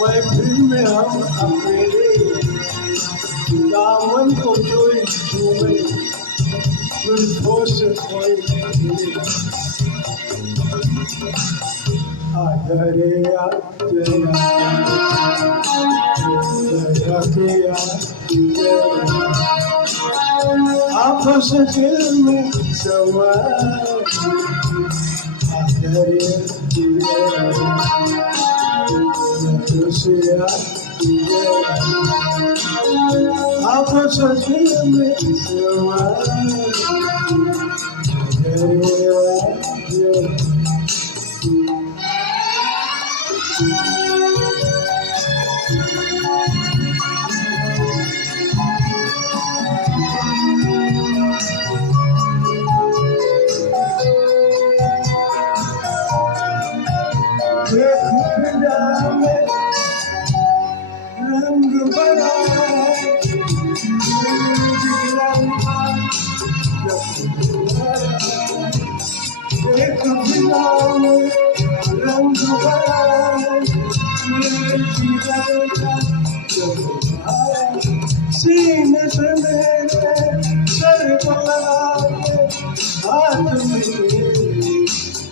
महफिल में हम अकेले दामन को कोई छूए जुल्फों से कोई खेले आधरे आंखों से दिल में सवार आधरे आंखों से दिल में सवार रंग बड़ा एक रंग बड़ा सीने से मेरे सर पर हाथ में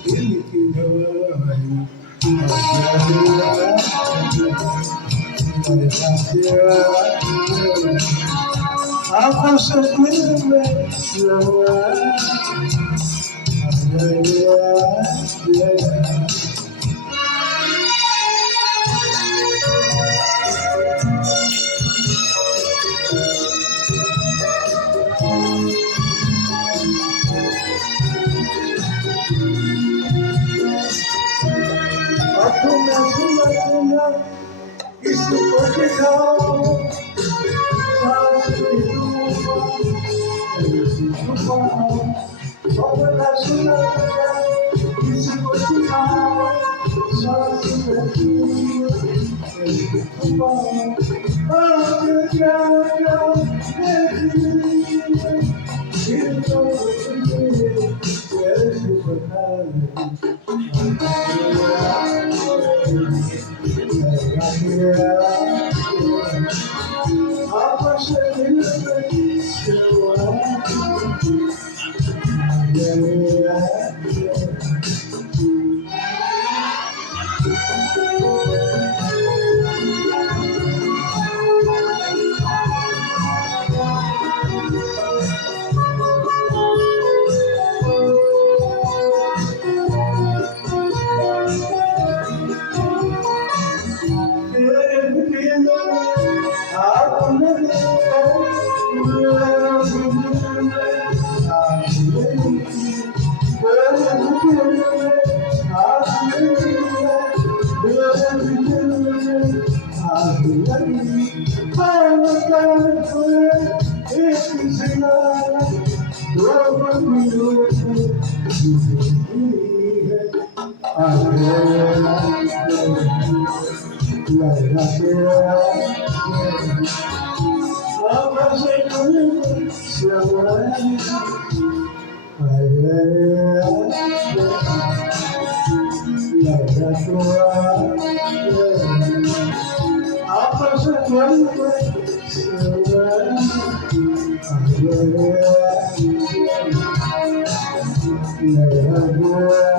दिल की गवाही आंखों से दिल में सुना इसको दिखाओ सुना इसको दिखाओ Yeah.